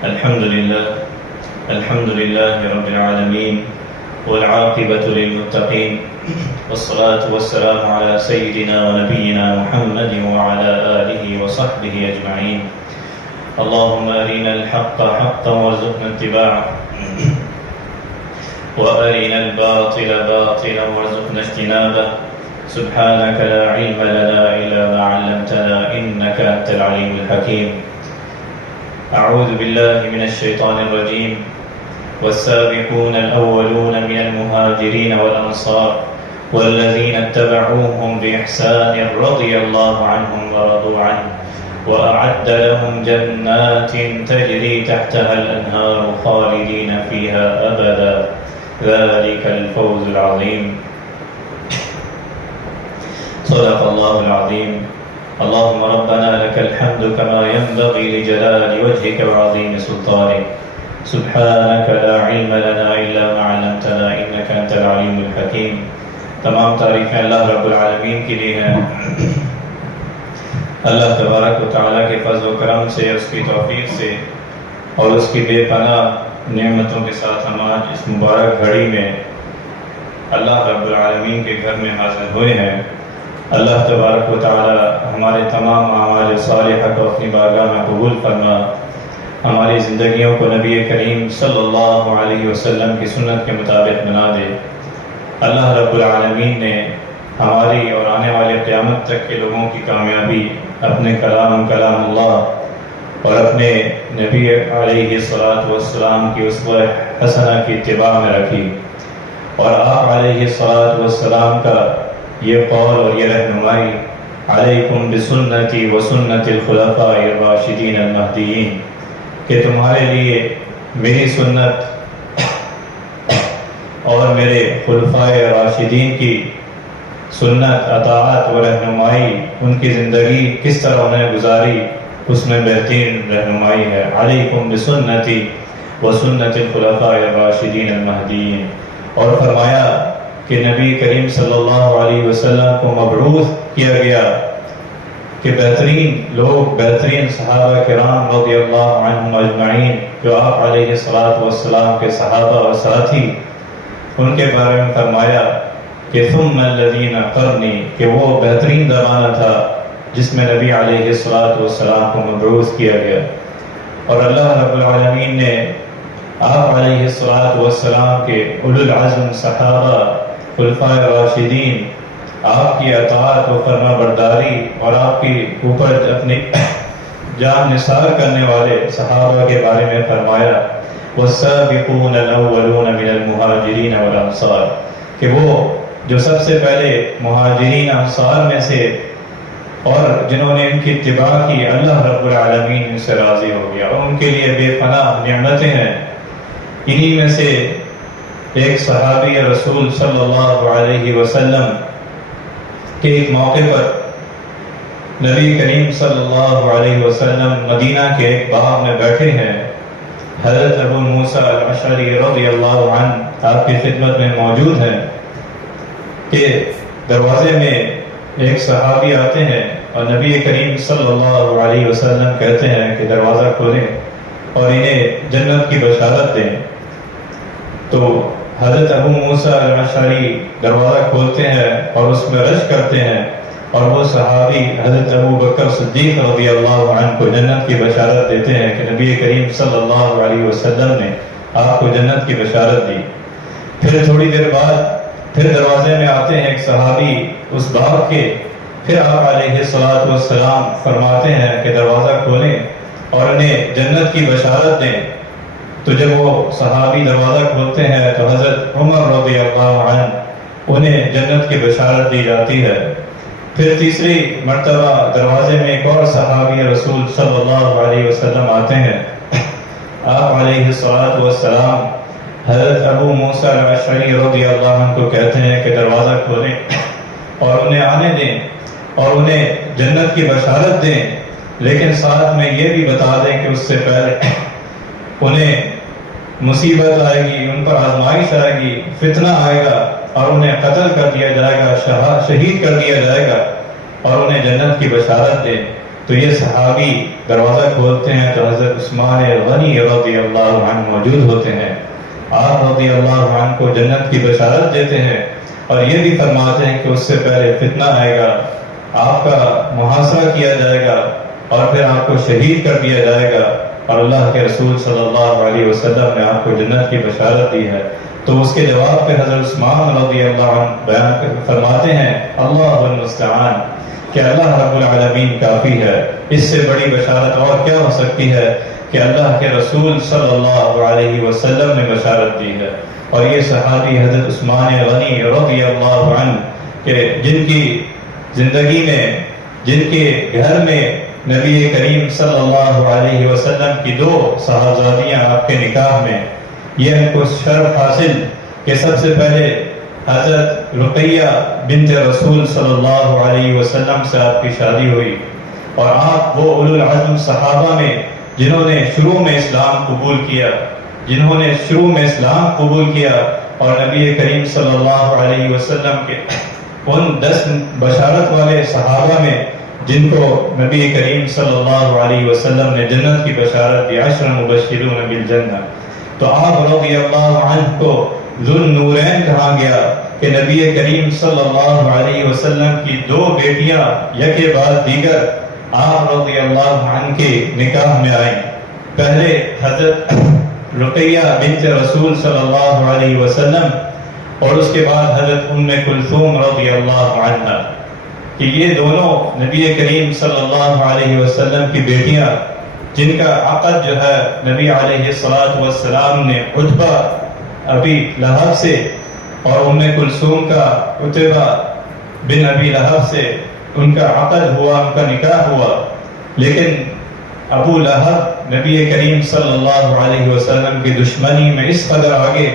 الحمد لله رب العالمين والعاقبة للمتقين والصلاة والسلام على سيدنا ونبينا محمد وعلى آله وصحبه أجمعين. اللهم أرنا الحق حقا وارزقنا اتباعه وأرنا الباطل باطلا وارزقنا اجتنابه. سبحانك لا علم لنا إلا ما علمتنا إنك أنت العليم الحكيم. أعوذ بالله من الشيطان الرجيم. والسابقون الأولون من المهاجرين والأنصار والذين اتبعوهم بإحسان رضي الله عنهم ورضوا عنه وأعد لهم جنات تجري تحتها الأنهار خالدين فيها أبدا ذلك الفوز العظيم. صدق الله العظيم. اللهم ربنا لك الحمد كما ينبغي لجلال وجهك وعظيم سلطانك. سبحانك لا علم لنا إلا ما علمتنا إنك أنت العليم الحكيم. تمام تعریفیں اللہ رب العالمین کے لیے ہیں. اللہ تبارک و تعالیٰ کے فضل و کرم سے، اس کی توفیق سے اور اس کی بے پناہ نعمتوں کے ساتھ ہم آج اس مبارک گھڑی میں اللہ رب العالمین کے گھر میں حاضر ہوئے ہیں. اللہ تبارک و تعالی ہمارے تمام اعمال صالحہ کو اپنی بارگاہ میں قبول فرما، ہماری زندگیوں کو نبی کریم صلی اللہ علیہ وسلم کی سنت کے مطابق بنا دے. اللہ رب العالمین نے ہماری اور آنے والے قیامت تک کے لوگوں کی کامیابی اپنے کلام اللہ اور اپنے نبی علیہ الصلاۃ والسلام کی اسوہ حسنہ کی اتباع میں رکھی، اور آپ علیہ الصلاۃ والسلام کا یہ قول اور یہ رہنمائی علیکم بسنتی وسنت الخلفاء الراشدین المہدیین، کہ تمہارے لیے میری سنت اور میرے خلفائے راشدین کی سنت، اطاعت و رہنمائی، ان کی زندگی کس طرح انہیں گزاری، اس میں بہترین رہنمائی ہے. علیکم بسنتی وسنت الخلفاء الراشدین المہدیین. اور فرمایا کہ نبی کریم صلی اللہ علیہ وسلم کو مبعوث کیا گیا کہ بہترین لوگ، بہترین صحابہ کرام رضی اللہ عنہم اجمعین جو آپ علیہ الصلاۃ والسلام کے صحابہ اور ساتھی، ان کے بارے میں فرمایا کہ ثم الذین قرنی، کہ وہ بہترین زمانہ تھا جس میں نبی علیہ الصلاۃ والسلام کو مبعوث کیا گیا. اور اللہ رب العالمین نے آپ علیہ الصلاۃ والسلام کے اولو العزم صحابہ، خلفائے راشدین، آپ کی اطاعت و فرما برداری اور آپ کی اوپر اپنی جان نثار کرنے والے صحابہ کے بارے میں فرمایا والسابقون الاولون من المہاجرین والانصار، کہ وہ جو سب سے پہلے مہاجرین انصار میں سے اور جنہوں نے ان کی اتباع کی، اللہ رب العالمین ان سے راضی ہو گیا اور ان کے لیے بے پناہ نعمتیں ہیں. انہی میں سے ایک صحابی رسول صلی اللہ علیہ وسلم کے ایک موقع پر نبی کریم صلی اللہ علیہ وسلم مدینہ کے ایک باغ میں بیٹھے ہیں. حضرت ابو موسیٰ الاشعری رضی اللہ عنہ آپ کی خدمت میں موجود ہیں کہ دروازے میں ایک صحابی آتے ہیں اور نبی کریم صلی اللہ علیہ وسلم کہتے ہیں کہ دروازہ کھولیں اور انہیں جنت کی بشارت دیں. تو حضرت ابو موسیٰ الاشعری دروازہ کھولتے ہیں اور اس میں رش کرتے ہیں، اور وہ صحابی حضرت ابو بکر صدیق رضی اللہ عنہ کو جنت کی بشارت دیتے ہیں کہ نبی کریم صلی اللہ علیہ وسلم نے آپ کو جنت کی بشارت دی. پھر تھوڑی دیر بعد پھر دروازے میں آتے ہیں ایک صحابی اس باغ کے، پھر آپ علیہ الصلاۃ والسلام فرماتے ہیں کہ دروازہ کھولیں اور انہیں جنت کی بشارت دیں. تو جب وہ صحابی دروازہ کھولتے ہیں تو حضرت عمر رضی اللہ عنہ انہیں جنت کی بشارت دی جاتی ہے. پھر تیسری مرتبہ دروازے میں ایک اور صحابی رسول صلی اللہ علیہ وسلم آتے ہیں. آپ علیہ الصلاۃ والسلام حضرت ابو موسیٰ الاشعری رضی اللہ عنہ کو کہتے ہیں کہ دروازہ کھولیں اور انہیں آنے دیں اور انہیں جنت کی بشارت دیں، لیکن ساتھ میں یہ بھی بتا دیں کہ اس سے پہلے انہیں مصیبت آئے گی، ان پر آزمائش آئے گی، فتنہ آئے گا اور انہیں قتل کر دیا جائے گا، شہید کر دیا جائے گا، اور انہیں جنت کی بشارت دیں. تو یہ صحابی دروازہ کھولتے ہیں تو حضرت عثمان غنی رضی اللہ عنہ موجود ہوتے ہیں. آپ رضی اللہ عنہ کو جنت کی بشارت دیتے ہیں اور یہ بھی فرماتے ہیں کہ اس سے پہلے فتنہ آئے گا، آپ کا محاصرہ کیا جائے گا اور پھر آپ کو شہید کر دیا جائے گا، اور اللہ کے رسول صلی اللہ علیہ وسلم نے آپ کو جنت کی بشارت دی ہے. تو اس کے جواب پہ حضرت عثمان رضی اللہ عنہ بیان فرماتے ہیں اللہ المستعان، کہ اللہ رب العالمین کافی ہے. اس سے بڑی بشارت اور کیا ہو سکتی ہے کہ اللہ کے رسول صلی اللہ علیہ وسلم نے بشارت دی ہے. اور یہ صحابی حضرت عثمان غنی رضی اللہ عنہ کہ جن کی زندگی میں، جن کے گھر میں نبی کریم صلی اللہ علیہ وسلم کی 2 صاحبزادیاں آپ کے نکاح میں، یہ ان کو شرف حاصل کہ سب سے پہلے حضرت رقیہ بنت رسول صلی اللہ علیہ وسلم سے آپ کی شادی ہوئی، اور آپ وہ اولو العزم صحابہ میں جنہوں نے شروع میں اسلام قبول کیا، اور نبی کریم صلی اللہ علیہ وسلم کے ان 10 بشارت والے صحابہ میں جن کو نبی کریم صلی اللہ علیہ وسلم نے جنت کی بشارت دی، 10 مبشرون بالجنہ. تو آپ رضی اللہ عنہ کو ذو النورین کہا گیا کہ نبی کریم صلی اللہ علیہ وسلم کی 2 بیٹیاں یکے بعد دیگر آپ رضی اللہ عنہ کے نکاح میں آئیں. پہلے حضرت رقیہ بنت رسول صلی اللہ علیہ وسلم اور اس کے بعد حضرت ام کلثوم رضی اللہ عنہ، کہ یہ دونوں نبی کریم صلی اللہ علیہ وسلم کی بیٹیاں جن کا عقد جو ہے نبی علیہ السلام نے عتبہ ابی لہب سے اور ام کلثوم کا عتبہ بن ابی لہب سے ان کا عقد ہوا، ان کا نکاح ہوا. لیکن ابو لہب نبی کریم صلی اللہ علیہ وسلم کی دشمنی میں اس قدر آگے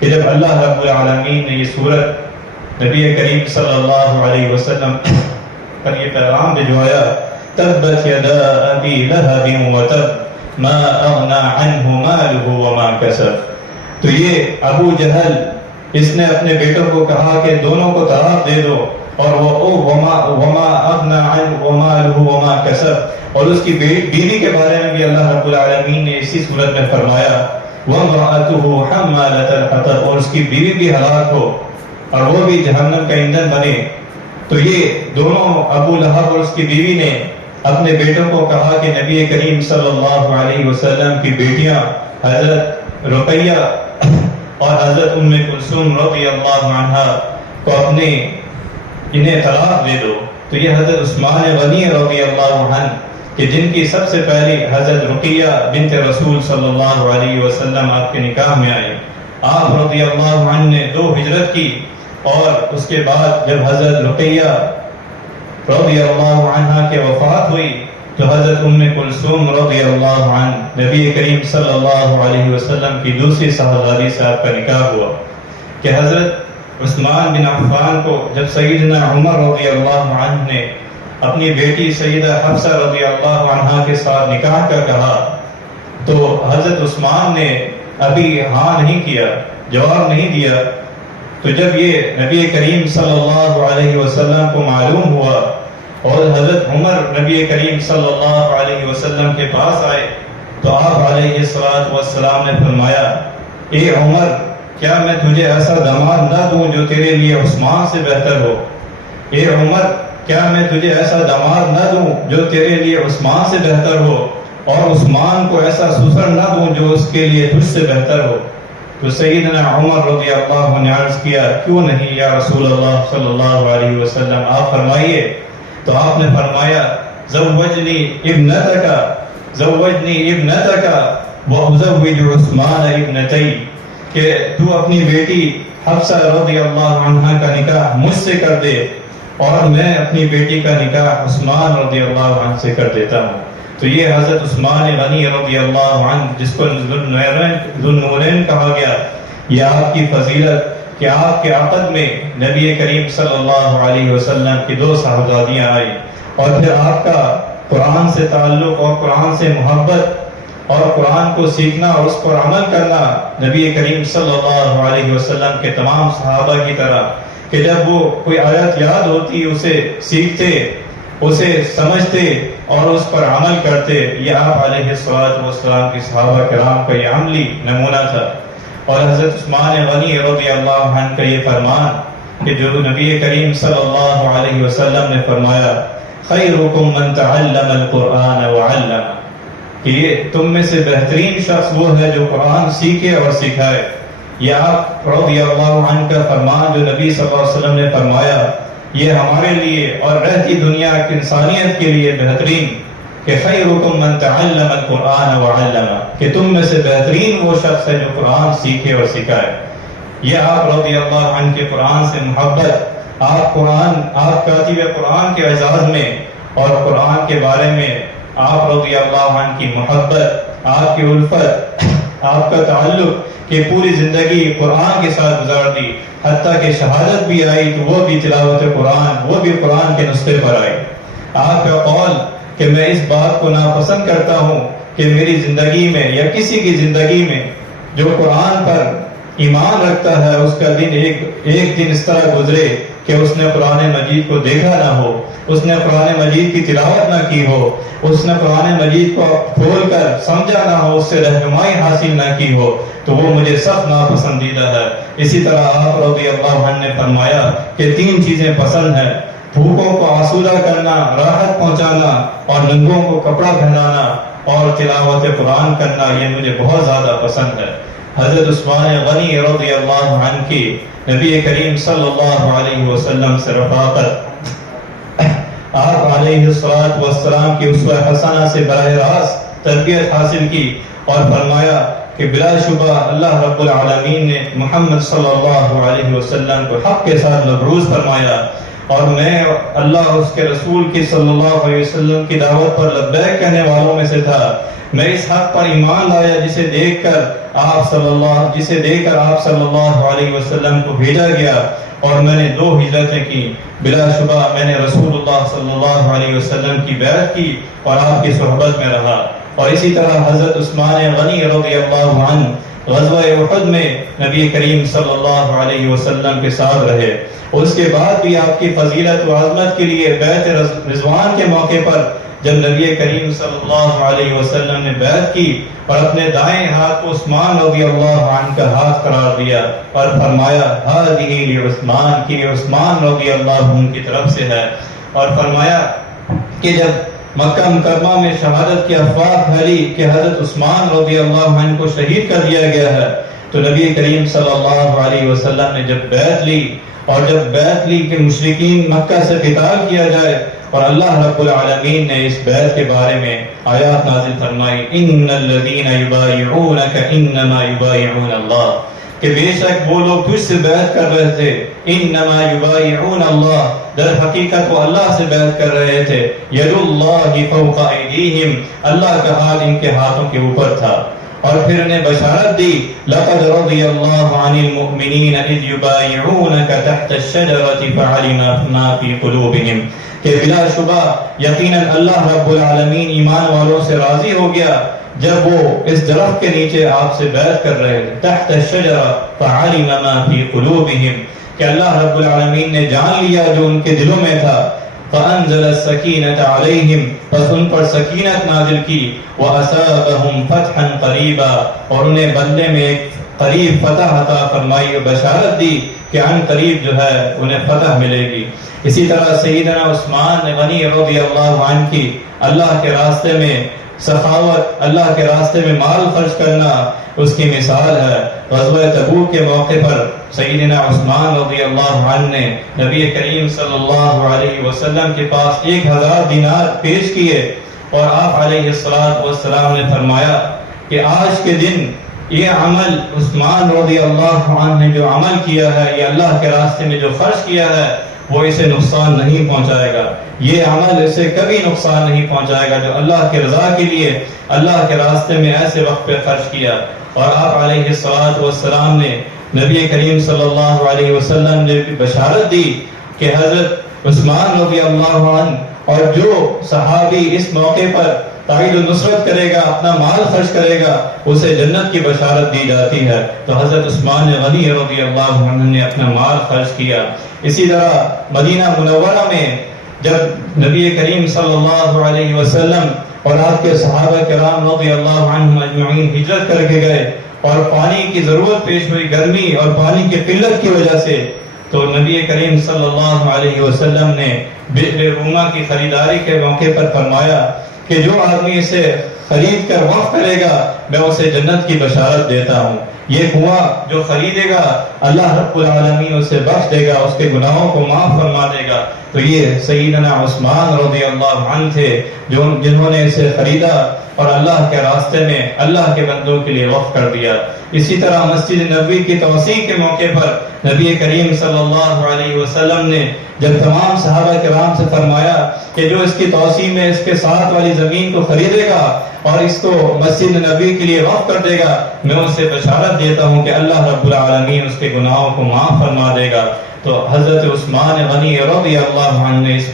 کہ جب اللہ رب العالمین نے یہ سورت نبی کریم صلی اللہ علیہ وسلم پر یہ پیغام بھجوایا، تبت یدا ابی لہب وتب ما اغنى عنہ مالہ وما کسب، تو یہ ابو جہل اس نے اپنے بیٹوں کو کہا کہ دونوں کو طلاق دے دو، اور وہ وما اغنى عنہ مالہ وما کسب، اور اس کی بیوی کے بارے میں بھی اللہ رب العالمین نے اسی صورت میں فرمایا وامرأتہ حمالۃ الحطب، اور اس کی بیوی بھی ہلاک ہو اور وہ بھی جہنم کا ایندھن بنے. تو یہ دونوں ابو لہب اور اس کی بیوی نے اپنے بیٹوں کو کہا کہ نبی کریم صلی اللہ علیہ وسلم کی بیٹیاں حضرت رقیہ اور حضرت ام کلثوم رضی اللہ عنہ کو انہیں طلاق دے دو. تو یہ حضرت عثمان غنی رضی اللہ عنہ کہ جن کی سب سے پہلی حضرت رقیہ بنت رسول صلی اللہ علیہ وسلم آپ کے نکاح میں آئی. آپ رضی اللہ عنہ نے 2 ہجرت کی، اور اس کے بعد جب حضرت رقیہ رضی اللہ عنہ کے وفات ہوئی تو حضرت ام کلثوم رضی اللہ عنہ نبی کریم صلی اللہ علیہ وسلم کی دوسری صاحبزادی سے آپ کا نکاح ہوا. کہ حضرت عثمان بن عفان کو جب سیدنا عمر رضی اللہ عنہ نے اپنی بیٹی سیدہ حفصہ رضی اللہ عنہ کے ساتھ نکاح کا کہا تو حضرت عثمان نے ابھی ہاں نہیں کیا، جواب نہیں دیا. تو جب یہ نبی کریم صلی اللہ علیہ وسلم کو معلوم ہوا اور حضرت عمر نبی کریم صلی اللہ علیہ وسلم کے پاس آئے تو آپ علیہ السلام نے فرمایا، اے عمر، کیا میں تجھے ایسا داماد نہ دوں جو تیرے لیے عثمان سے بہتر ہو؟ اے عمر، کیا میں تجھے ایسا داماد نہ دوں جو تیرے لیے عثمان سے بہتر ہو، اور عثمان کو ایسا سسر نہ دوں جو اس کے لیے تجھ سے بہتر ہو؟ تو سیدنا عمر رضی اللہ عنہ نے عرض کیا، کیوں نہیں یا رسول اللہ صلی اللہ علیہ وسلم، آپ فرمائیے. تو آپ نے فرمایا، زوجنی ابنتک وازوج عثمان ابنتی، کہ تو اپنی بیٹی حفصہ رضی اللہ عنہ کا نکاح مجھ سے کر دے اور میں اپنی بیٹی کا نکاح عثمان رضی اللہ عنہ سے کر دیتا ہوں. تو یہ حضرت عثمان غنی رضی اللہ عنہ جس کو ذو النورین کہا گیا، یہ آپ کی فضیلت کہ آپ کے عقد میں نبی کریم صلی اللہ علیہ وسلم کی 2 صاحبزادیاں آئی، اور پھر آپ کا قرآن سے تعلق اور قرآن سے محبت اور قرآن کو سیکھنا اور اس پر عمل کرنا نبی کریم صلی اللہ علیہ وسلم کے تمام صحابہ کی طرح کہ جب وہ کوئی آیت یاد ہوتی اسے سیکھتے، اسے سمجھتے اور اس پر عمل کرتے، یہ آپ علیہ السلام کی صحابہ کرام کا یہ عملی نمونہ تھا۔ اور حضرت عثمان غنی رضی اللہ عنہ کا یہ فرمان کہ جو نبی کریم صلی اللہ علیہ وسلم نے فرمایا خیرکم من تعلم القرآن وعلم، کہ یہ تم میں سے بہترین شخص وہ ہے جو قرآن سیکھے اور سکھائے۔ یہ آپ رضی اللہ عنہ کا فرمان جو نبی صلی اللہ علیہ وسلم نے فرمایا، یہ ہمارے لیے اور رہتی دنیا کی انسانیت کے لیے بہترین کہ خیرکم من تعلم القرآن وعلم، کہ تم میں سے بہترین وہ شخص ہے جو قرآن سیکھے اور سکھائے۔ یہ آپ رضی اللہ عنہ کے قرآن سے محبت، آپ کاتب قرآن کے اعزاز میں اور قرآن کے بارے میں آپ رضی اللہ عنہ کی محبت، آپ کی الفت، آپ کا تعلق کہ پوری زندگی قرآن کے ساتھ گزار دی، حتیٰ کہ شہادت بھی آئی تو وہ بھی تلاوت قرآن، وہ بھی قرآن کے نسخے پر آئی۔ آپ کا قول کہ میں اس بات کو ناپسند کرتا ہوں کہ میری زندگی میں یا کسی کی زندگی میں جو قرآن پر ایمان رکھتا ہے اس کا دن ایک دن اس طرح گزرے کہ اس نے قرآن مجید کو دیکھا نہ ہو، اس نے قرآن مجید کی تلاوت نہ کی ہو، اس نے قرآن مجید کو کھول کر سمجھا نہ ہو، اس سے رہنمائی حاصل نہ کی ہو، تو وہ مجھے سخت ناپسندیدہ ہے۔ اسی طرح آپ رضی اللہ عنہ نے فرمایا کہ 3 چیزیں پسند ہیں: بھوکوں کو آسودہ کرنا، راحت پہنچانا اور ننگوں کو کپڑا پہنانا، اور تلاوت قرآن کرنا، یہ مجھے بہت زیادہ پسند ہے۔ حضرت عثمان غنی رضی اللہ عنہ کی نبی کریم صلی اللہ علیہ وسلم سے رفاقت، آپ علیہ السلام کی اسوہ حسنہ سے براہ راست تربیت حاصل کی اور فرمایا کہ بلا شبہ اللہ رب العالمین نے محمد صلی اللہ علیہ وسلم کو حق کے ساتھ مبعوث فرمایا، اور میں اللہ اس کے رسول کی صلی اللہ علیہ وسلم کی دعوت پر لبیک کہنے والوں میں سے تھا۔ میں اس حق پر ایمان لایا جسے دیکھ کر آپ صلی اللہ علیہ وسلم کو بھیجا گیا، اور میں نے 2 ہجرتیں کی۔ بلا شبہ میں نے رسول اللہ صلی اللہ علیہ وسلم کی بیعت کی اور آپ کی صحبت میں رہا۔ اور اسی طرح حضرت عثمان غنی رضی اللہ عنہ غزوہ احد میں نبی کریم صلی اللہ علیہ وسلم کے ساتھ رہے۔ اس کے بعد بھی آپ کی فضیلت و عظمت کے لیے بیعت رضوان کے موقع پر جب نبی کریم صلی اللہ علیہ وسلم نے بیعت کی اور اپنے دائیں ہاتھ کو عثمان رضی اللہ عنہ کا ہاتھ قرار دیا اور فرمایا ہذہ لعثمان، کہ عثمان رضی اللہ عنہ کی طرف سے ہے، اور فرمایا کہ جب مکہ مکرمہ میں شہادت کی افواہ پھیلی کہ حضرت عثمان رضی اللہ عنہ کو شہید کر دیا گیا ہے، تو نبی کریم صلی اللہ علیہ وسلم نے جب بیعت لی، اور جب بیعت لی کہ مشرکین مکہ سے قتال کیا جائے، اور اللہ رب العالمین نے اس بیعت کے بارے میں آیات نازل فرمائی ان الذین یبایعونک انما یبایعون اللہ، کہ بے شک وہ لوگ تجھ سے بیعت کر رہے تھے، انما یبایعون اللہ، در حقیقت وہ اللہ سے بیعت کر رہے تھے، ید اللہ فوق ایدیہم، اللہ کا ہاتھ ان کے ہاتھوں کے اوپر تھا۔ اور پھر انہیں بشارت دی لقد رضی اللہ عن المؤمنین اذ یبایعونک تحت الشجرۃ فعلم ما فی قلوبہم، کہ بلا شبہ یقیناً اللہ رب العالمین ایمان والوں سے راضی ہو گیا جب وہ اس درخت کے نیچے آپ سے بیعت کر رہے تھے، تحت الشجرہ فعلم ما فی قلوبہم، کہ اللہ رب العالمین نے جان لیا جو ان کے دلوں میں تھا، فانزل السکینۃ علیہم، پس ان پر سکینت نازل کی، واصابہم فتحا قریبا، اور انہیں بدلے میں ایک قریب فتح عطا فرمائی اور بشارت دی کہ عن قریب جو ہے انہیں فتح ملے گی۔ اسی طرح سیدنا عثمان غنی رضی اللہ عنہ کی اللہ کے راستے میں سخاوت، اللہ کے راستے میں مال خرچ کرنا اس کی مثال ہے۔ غزوہ تبوک کے موقع پر سیدنا عثمان رضی اللہ عنہ نے نبی کریم صلی اللہ علیہ وسلم کے پاس 1000 دینار پیش کیے، اور آپ علیہ السلام نے فرمایا کہ آج کے دن یہ عمل عثمان رضی اللہ عنہ نے جو عمل کیا ہے، یہ اللہ کے راستے میں جو خرچ کیا ہے، وہ اسے نقصان نہیں پہنچائے گا، یہ عمل اسے کبھی نقصان نہیں پہنچائے گا جو اللہ کی رضا کے لیے اللہ کے راستے میں ایسے وقت پہ خرچ کیا۔ اور آپ علیہ السلام نے نبی کریم صلی اللہ علیہ وسلم نے بشارت دی کہ حضرت عثمان رضی اللہ عنہ اور جو صحابی اس موقع پر تائید و نصرت کرے گا، اپنا مال خرچ کرے گا، اسے جنت کی بشارت دی جاتی ہے۔ تو حضرت عثمان غنی رضی اللہ عنہ نے اپنا مال خرچ کیا۔ اسی طرح مدینہ منورہ میں جب نبی کریم صلی اللہ علیہ وسلم اور آپ کے صحابہ کرام رضی اللہ عنہم اجمعین ہجرت کر کے گئے اور پانی کی ضرورت پیش ہوئی، گرمی اور پانی کی قلت کی وجہ سے، تو نبی کریم صلی اللہ علیہ وسلم نے بئر روما کی خریداری کے موقع پر فرمایا کہ جو آدمی اسے خرید کر وقف کرے گا میں اسے جنت کی بشارت دیتا ہوں۔ یہ کنواں جو خریدے گا اللہ رب العالمین اسے بخش دے گا، اس کے گناہوں کو معاف فرما دے گا۔ تو یہ سیدنا عثمان رضی اللہ عنہ تھے جنہوں نے اسے خریدا اور اللہ کے راستے میں اللہ کے بندوں کے لیے وقف کر دیا۔ اسی طرح مسجد نبوی کی توسیع کے موقع پر نبی کریم صلی اللہ علیہ وسلم نے جب تمام صحابہ کرام سے فرمایا کہ جو اس کی توسیع میں اس کے ساتھ والی زمین کو خریدے گا اور اس کو مسجد نبوی کے لیے وقف کر دے گا میں اسے بشارت دیتا ہوں کہ اللہ رب العالمین اس کے گناہوں کو معاف فرما دے گا۔ تو حضرت عثمان غنی رضی اللہ عنہ نے اس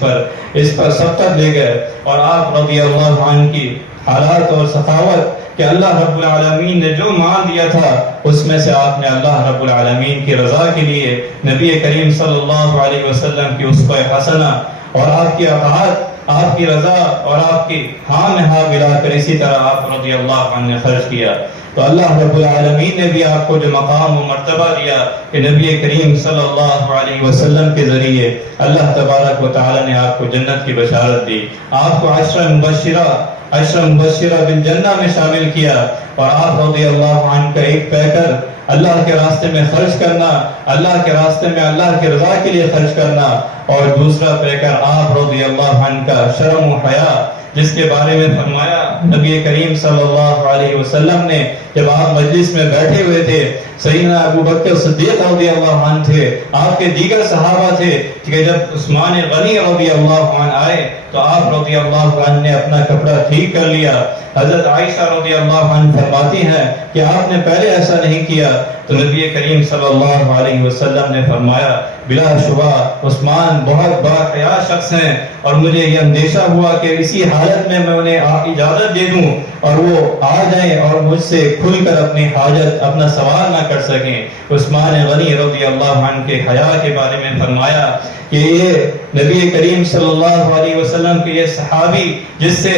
پر سبقت لے گئے اور آپ رضی اللہ عنہ کی حالات اور سخاوت کہ اللہ رب العالمین نے جو مان دیا تھا اس میں سے آپ نے اللہ رب العالمین کی رضا کے لیے نبی کریم صلی اللہ علیہ وسلم کی اسوہ حسنہ اور آپ کی اطاعت، آپ کی رضا اور آپ کی ہاں میں ہاں ملا کر اسی طرح آپ رضی اللہ عنہ نے خرچ کیا۔ تو اللہ رب العالمین نے بھی آپ کو جو مقام و مرتبہ دیا کہ نبی کریم صلی اللہ علیہ وسلم کے ذریعے اللہ تبارک و تعالی نے آپ کو جنت کی بشارت دی، آپ کو عشر مبشرہ بالجنہ میں شامل کیا، اور آپ رضی اللہ عنہ کا ایک پیکر اللہ کے راستے میں خرچ کرنا، اللہ کے راستے میں اللہ کی رضا کے لیے خرچ کرنا، اور دوسرا پیکر آپ رضی اللہ عنہ کا شرم و حیا، جس کے بارے میں فرمایا نبی کریم صلی اللہ علیہ وسلم نے جب آپ مجلس میں بیٹھے ہوئے تھے، سیدنا ابو بکر صدیق رضی اللہ عنہ تھے، آپ کے دیگر صحابہ تھے کہ جب عثمان غنی رضی اللہ عنہ آئے تو آپ رضی اللہ عنہ نے اپنا کپڑا ٹھیک کر لیا۔ حضرت عائشہ رضی اللہ عنہ فرماتی ہیں کہ آپ نے پہلے ایسا نہیں کیا، تو نبی کریم صلی اللہ علیہ وسلم نے فرمایا بلا شبہ عثمان بہت باحیا شخص ہیں، اور مجھے یہ اندیشہ ہوا کہ اسی حالت میں انہیں اجازت دے دوں اور وہ آ جائیں اور مجھ سے کھل کر اپنی حاجت اپنا سوال نہ کر سکیں۔ عثمان غنی رضی اللہ عنہ کے حیا کے بارے میں فرمایا کہ یہ نبی کریم صلی اللہ علیہ وسلم کے یہ صحابی جس سے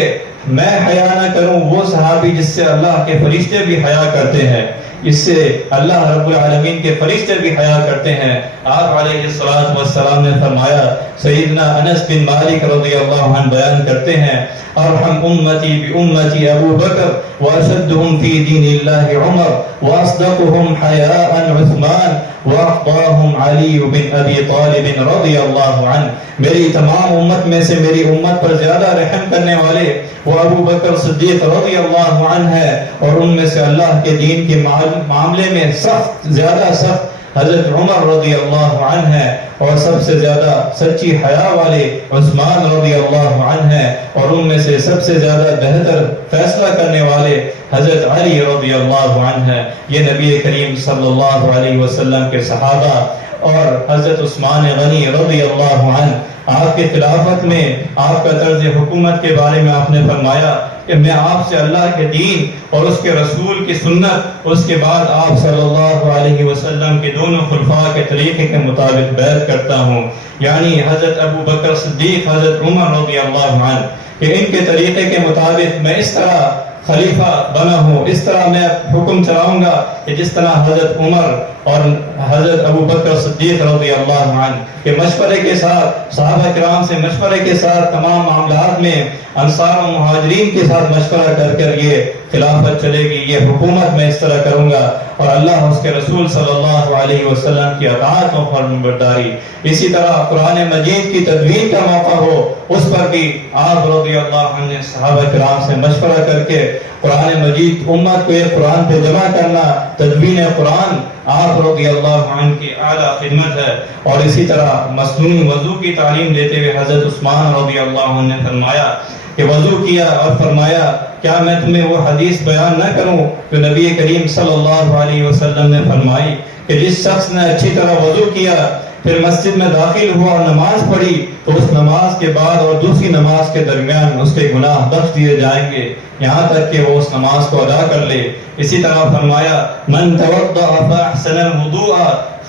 میں حیا نہ کروں، وہ صحابی جس سے اللہ کے فرشتے بھی حیا کرتے ہیں، اس سے اللہ رب العالمین کے فرشتے بھی حیا کرتے ہیں۔ آپ علیہ الصلوۃ والسلام نے فرمایا، سیدنا انس بن مالک رضی اللہ عنہ بیان کرتے ہیں، ارحم امتی بامتی ابو بکر واشدهم فی دین اللہ عمر واصدقهم حیاء عثمان واقضاهم علی بن ابی طالب رضی اللہ عنہ۔ میری تمام امت میں سے میری امت پر زیادہ رحم کرنے والے وہ ابو بکر صدیق رضی اللہ عنہ ہے، اور ان میں سے اللہ کے دین کے معاملے میں زیادہ سخت حضرت عمر رضی اللہ عنہ ہے، اور سب سے زیادہ سچی حیا والے عثمان رضی اللہ عنہ ہے، اور ان میں سے سب سے زیادہ بہتر فیصلہ کرنے والے حضرت علی رضی اللہ عنہ ہے۔ یہ نبی کریم صلی اللہ علیہ وسلم کے صحابہ اور حضرت عثمان غنی رضی اللہ عنہ، آپ کی خلافت میں آپ کا طرز حکومت کے بارے میں آپ نے فرمایا کہ میں آپ سے اللہ کے دین اور اس کے رسول کی سنت، اس کے بعد آپ صلی اللہ علیہ وسلم کے دونوں خلفاء کے طریقے کے مطابق بیعت کرتا ہوں، یعنی حضرت ابو بکر صدیق، حضرت عمر رضی اللہ عنہ، کہ ان کے طریقے کے مطابق میں اس طرح خلیفہ بنا ہوں، اس طرح میں حکم چلاؤں گا کہ جس طرح حضرت عمر اور حضرت ابو بکر صدیق رضی اللہ عنہ کے مشورے کے ساتھ، صحابہ کرام سے مشورے کے ساتھ، تمام معاملات میں انصار و مہاجرین کے ساتھ مشورہ کر کر یہ خلافت چلے گی، یہ حکومت میں اس طرح کروں گا، اور اللہ اس کے رسول صلی اللہ علیہ وسلم کی اطاعت و فرمانبرداری۔ اسی طرح قرآن مجید کی تدوین کا موقع ہو، اس پر بھی آپ رضی اللہ عنہ نے صحابہ کرام سے مشورہ کر کے قرآن مجید امت کو ایک قرآن پہ جمع کرنا، تدوین قرآن آپ رضی اللہ عنہ کی اعلیٰ خدمت ہے۔ اور اسی طرح مصنوعی وضو کی تعلیم دیتے ہوئے حضرت عثمان رضی اللہ عنہ نے فرمایا کہ وضو کیا اور فرمایا کیا میں تمہیں وہ حدیث بیان نہ کروں جو نبی کریم صلی اللہ علیہ وسلم نے فرمائی کہ جس شخص نے اچھی طرح وضو کیا پھر مسجد میں داخل ہوا اور نماز پڑھی تو اس نماز کے بعد اور دوسری نماز کے درمیان اس کے گناہ بخش دیے جائیں گے یہاں تک کہ وہ اس نماز کو ادا کر لے۔ اسی طرح فرمایا من توضأ فأحسن الوضوء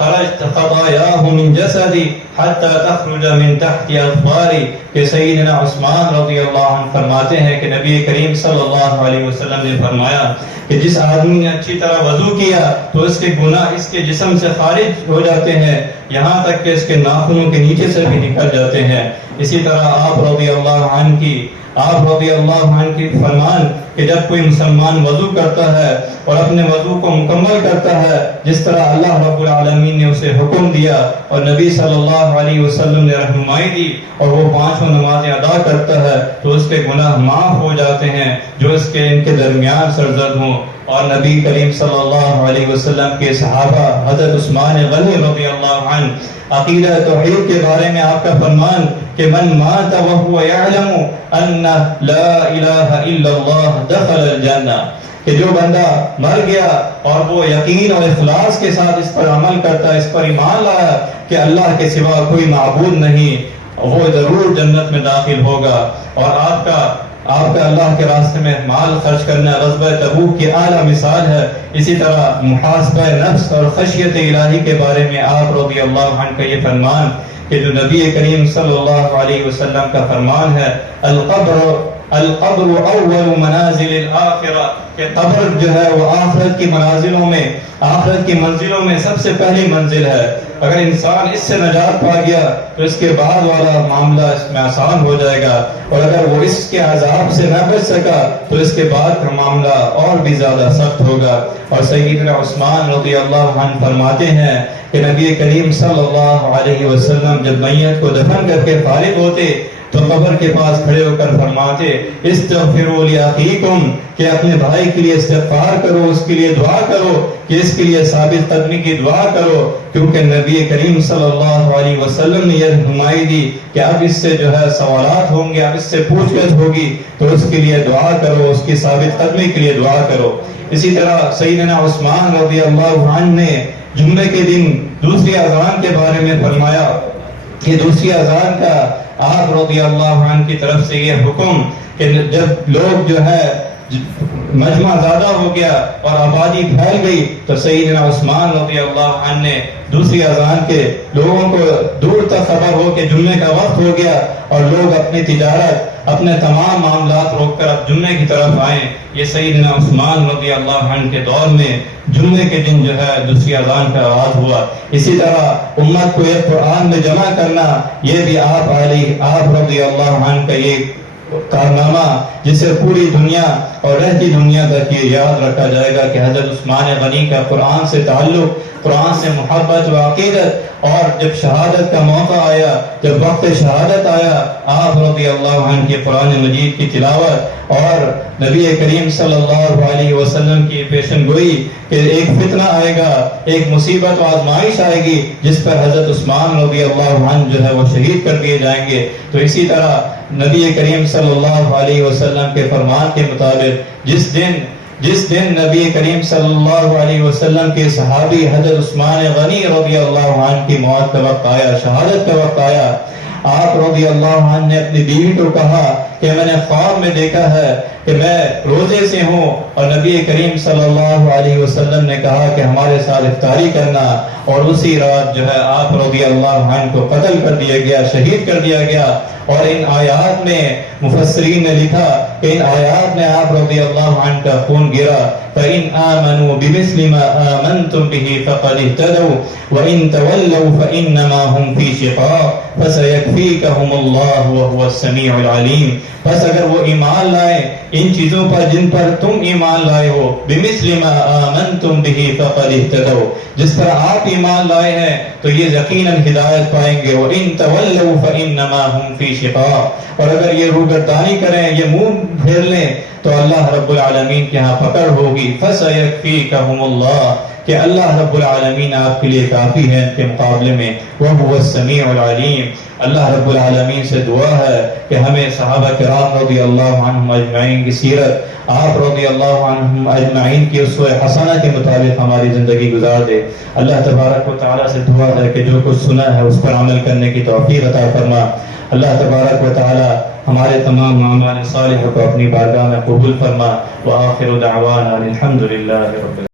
خرجت خطاياه من جسدي حتى تخرج من تحت اظفاري. کہ سیدنا عثمان رضی اللہ عنہ فرماتے ہیں کہ نبی کریم صلی اللہ علیہ وسلم نے فرمایا کہ جس آدمی نے اچھی طرح وضو کیا تو اس کے گناہ اس کے جسم سے خارج ہو جاتے ہیں یہاں تک کہ اس کے ناخنوں کے نیچے سے بھی نکل جاتے ہیں. اسی طرح آپ رضی اللہ عنہ کی فرمان کہ جب کوئی مسلمان وضو کرتا ہے اور اپنے وضو کو مکمل کرتا ہے جس طرح اللہ رب العالمین نے اسے حکم دیا اور نبی صلی اللہ علیہ وسلم نے رہنمائی دی اور وہ 5 نمازیں ادا کرتا ہے تو اس کے گناہ معاف ہو جاتے ہیں جو اس کے ان کے درمیان سرزد ہوں. اور نبی کریم صلی اللہ علیہ وسلم کے صحابہ حضرت عثمان غنی رضی اللہ عنہ عقیدہ توحید کے بارے میں آپ کا فرمان کہ من مات وهو يعلم ان لا الہ الا اللہ دخل الجنہ، کہ جو بندہ مر گیا اور وہ یقین اور اخلاص کے ساتھ اس پر عمل کرتا ہے، اس پر ایمان لایا کہ اللہ کے سوا کوئی معبود نہیں، وہ ضرور جنت میں داخل ہوگا. اور آپ کا اللہ کے راستے میں مال خرچ کرنا غزوہ تبوک کی اعلیٰ مثال ہے. اسی طرح محاسبہ نفس اور خشیت الہی کے بارے میں آپ رضی اللہ عنہ کا یہ فرمان کہ جو نبی کریم صلی اللہ علیہ وسلم کا فرمان ہے القبر اول منازل الآخرہ، کہ قبر جو ہے وہ آخرت کی منزلوں میں سب سے پہلی منزل ہے. اگر انسان اس سے نجات پا گیا تو اس کے بعد والا معاملہ اس میں آسان ہو جائے گا، اور اگر وہ اس کے عذاب سے نہ بچ سکا تو اس کے بعد کا معاملہ اور بھی زیادہ سخت ہوگا. اور سیدنا عثمان رضی اللہ عنہ فرماتے ہیں کہ نبی کریم صلی اللہ علیہ وسلم جب میت کو دفن کر کے فارغ ہوتے تو قبر کے پاس کھڑے ہو کر فرماتے استغفروا لاخیکم، کہ اپنے بھائی کے لیے استغفار کرو، اس کے لیے دعا کرو، کہ اس کے لیے ثابت قدمی کی دعا کرو، کیونکہ نبی کریم صلی اللہ علیہ وسلم نے یہ رہنمائی دی کہ اب اس سے جو ہے سوالات ہوں گے، اب اس سے پوچھ گچھ ہوگی تو اس کے لیے دعا کرو، اس کی ثابت قدمی کے لیے دعا کرو. اسی طرح سیدنا عثمان رضی اللہ عنہ نے جمعے کے دن دوسری اذان کے بارے میں فرمایا کہ دوسری اذان کا آپ رضی اللہ عنہ کی طرف سے یہ حکم کہ جب لوگ جو ہے مجمع زیادہ ہو گیا اور آبادی پھیل گئی تو سیدنا عثمان رضی اللہ عنہ نے دوسری اذان کے لوگوں کو دور تک خبر ہو کہ جمعے کا وقت ہو گیا اور لوگ اپنی تجارت اپنے تمام معاملات روک کر اب جمعے کی طرف آئیں. یہ سیدنا عثمان رضی اللہ عنہ کے دور میں جمعے کے دن جو ہے دوسری اذان کا آغاز ہوا. اسی طرح امت کو ایک قرآن میں جمع کرنا یہ بھی آپ رضی اللہ عنہ کا یہ کارنامہ جسے پوری دنیا اور رہتی دنیا تک یہ یاد رکھا جائے گا کہ حضرت عثمان غنی کا قرآن سے تعلق، قرآن سے محبت و عقیدت، اور جب شہادت کا موقع آیا، جب وقت شہادت آیا، آپ رضی اللہ عنہ کے قرآن مجید کی تلاوت اور نبی کریم صلی اللہ علیہ وسلم کی پیشن گوئی کہ ایک فتنہ آئے گا، ایک مصیبت و آزمائش آئے گی جس پر حضرت عثمان رضی اللہ عنہ جو ہے وہ شہید کر دیے جائیں گے. تو اسی طرح نبی کریم صلی اللہ علیہ وسلم کے فرمان کے مطابق جس دن نبی کریم صلی اللہ علیہ وسلم کے صحابی حضرت عثمان غنی رضی اللہ عنہ کی موت کا وقت آیا، شہادت کا وقت آیا، آپ رضی اللہ عنہ نے اپنی بیوی کو کہا کہ میں نے خواب میں دیکھا ہے کہ میں روزے سے ہوں، اور نبی کریم صلی اللہ علیہ وسلم نے کہا کہ ہمارے ساتھ افطاری کرنا، اور اسی رات جو ہے آپ رضی اللہ عنہ کو قتل کر دیا گیا، شہید کر دیا گیا. اور ان آیات میں مفسرین نے لکھا کہ ان آیات میں آپ رضی اللہ عنہ کا خون گرا. فَإِنْ آمَنُوا بِمِثْلِ مَا آمَنْتُمْ بِهِ فَقَدِ اهْتَدَوْا وَإِنْ تَوَلَّوْا فَإِنَّمَا هُمْ فِي شِقَاقٍ فَسَيَكْفِيكَهُمُ اللَّهُ وَهُوَ السَّمِيعُ الْعَلِيمُ. بس اگر وہ ایمان لائیں ان چیزوں پر جن پر تم ایمان لائے ہو، بِمِثْلِ مَا آمَنْتُمْ بِهِ فَقَدِ اهْتَدَوْا، جس پر آپ ایمان لائے ہیں تو یہ یقیناً ہدایت پائیں گے. وَإِنْ تَوَلَّوْا فَإِنَّمَا هُمْ فِي شِقَاقٍ، اور اگر یہ روگردانی کریں، یہ منہ پھیر لیں تو اللہ رب العالمین کے ہاں پکڑ ہوگی. فَسَيَكْفِيكَهُمُ اللَّهُ، کہ اللہ رب العالمین آپ کے لیے کافی ہے ان کے مقابلے میں. وَهُوَ السَّمِيعُ الْعَلِيمُ. اللہ رب العالمین سے دعا ہے کہ ہمیں صحابہ کرام رضی اللہ عنہم اجمعین کی سیرت، آپ رضی اللہ عنہم اجمعین کی اسوہ حسنہ کے مطابق ہماری زندگی گزار دے. اللہ تبارک و تعالیٰ سے دعا ہے کہ جو کچھ سنا ہے اس پر عمل کرنے کی توفیق عطا فرما. اللہ تبارک و تعالیٰ ہمارے تمام اعمال صالحہ کو اپنی بارگاہ میں قبول فرما. وآخر دعوانا الحمد للہ رب العالمین.